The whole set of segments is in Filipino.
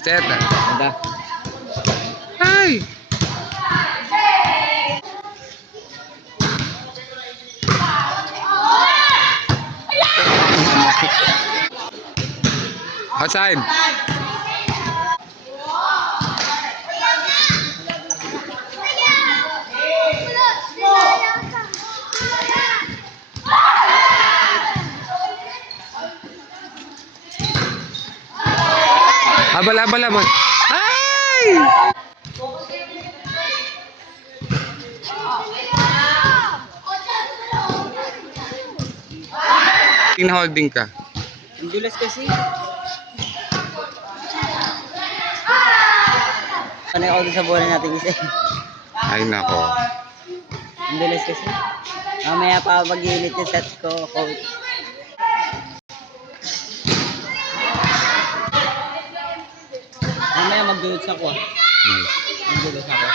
Set. Ganda. Ay! Outside. Habal, habal, habal. Ay! Holding ka. Ang dulas kasi. Ano ako dun sa bola natin isa. Ay nako. Ang dulas kasi. Mamaya pa mag-init yung set ko, coach. Mamaya magdulot sa ko. Nice. Magdulot ako.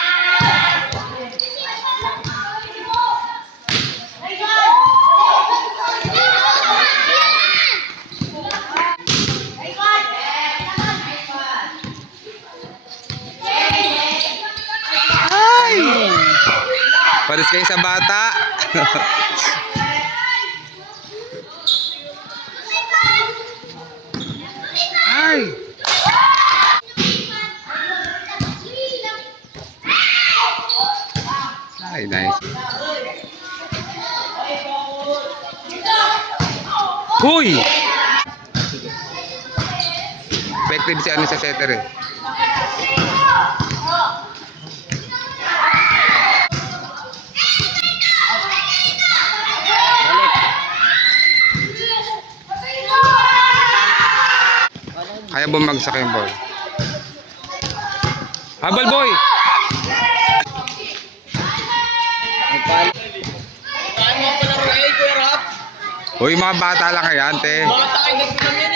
Ay! Pares kayo sa bata. Ay! Ay, nice. Uy! Effective si ano sa setter eh. Balik. Kaya bumagsak yung ball. Habal boy! Nagpalo. Uy, mga bata lang yan, te. Bata kayo nagpalo yan eh.